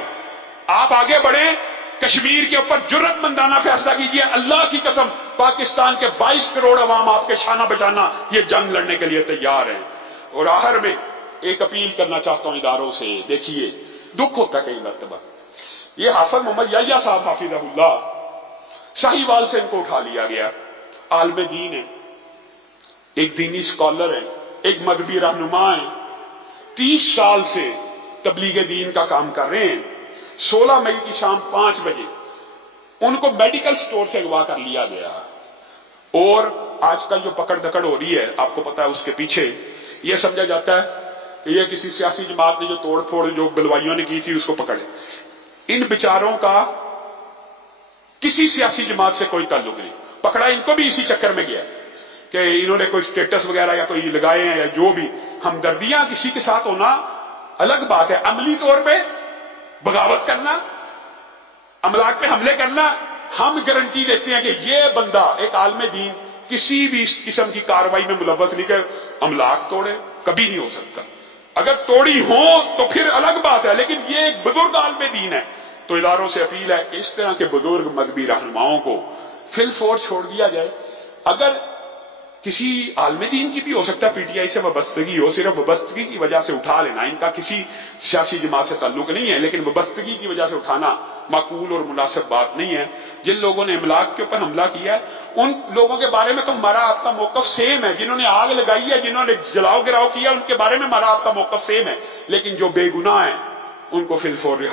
آپ آگے بڑھیں, کشمیر کے اوپر جرات مندانہ فیصلہ کیجئے. اللہ کی قسم پاکستان کے 22 کروڑ عوام آپ کے شانہ بشانہ یہ جنگ لڑنے کے لیے تیار ہیں. اور آخر میں ایک اپیل کرنا چاہتا ہوں اداروں سے. دیکھیے, دکھ ہوتا ہے کئی مرتبہ. یہ حافظ محمد یحییٰ صاحب حافظہ اللہ, شاہیوال سے ان کو اٹھا لیا گیا. عالم دین ہے, ایک دینی اسکالر ہے, ایک مذہبی رہنما ہیں, 30 سال سے تبلیغ دین کا کام کر رہے ہیں. 16 مئی کی شام 5 بجے ان کو میڈیکل سٹور سے اغوا کر لیا گیا. اور آج کل جو پکڑ دکڑ ہو رہی ہے, آپ کو پتا ہے اس کے پیچھے یہ سمجھا جاتا ہے کہ یہ کسی سیاسی جماعت نے جو توڑ پھوڑ جو بلوائیوں نے کی تھی اس کو پکڑے. ان بیچاروں کا کسی سیاسی جماعت سے کوئی تعلق نہیں. پکڑا ان کو بھی اسی چکر میں گیا کہ انہوں نے کوئی سٹیٹس وغیرہ یا کوئی لگائے ہیں یا جو بھی. ہمدردیاں کسی کے ساتھ ہونا الگ بات ہے, عملی طور پہ بغاوت کرنا, املاک پہ حملے کرنا, ہم گارنٹی دیتے ہیں کہ یہ بندہ ایک عالم دین کسی بھی قسم کی کاروائی میں ملوث نہیں, کہ املاک توڑے, کبھی نہیں ہو سکتا. اگر توڑی ہو تو پھر الگ بات ہے, لیکن یہ ایک بزرگ عالم دین ہے. تو اداروں سے اپیل ہے کہ اس طرح کے بزرگ مذہبی رہنماؤں کو فی الفور چھوڑ دیا جائے. اگر کسی عالم دین کی بھی ہو سکتا ہے پی ٹی آئی سے وابستگی ہو, صرف وابستگی کی وجہ سے اٹھا لینا, ان کا کسی سیاسی جماعت سے تعلق نہیں ہے, لیکن وابستگی کی وجہ سے اٹھانا معقول اور مناسب بات نہیں ہے. جن لوگوں نے املاک کے اوپر حملہ کیا ہے ان لوگوں کے بارے میں تو ہمارا آپ کا موقف سیم ہے. جنہوں نے آگ لگائی ہے, جنہوں نے جلاؤ گراؤ کیا, ان کے بارے میں ہمارا آپ کا موقف سیم ہے. لیکن جو بے گناہ ہیں ان کو فی الفور رہا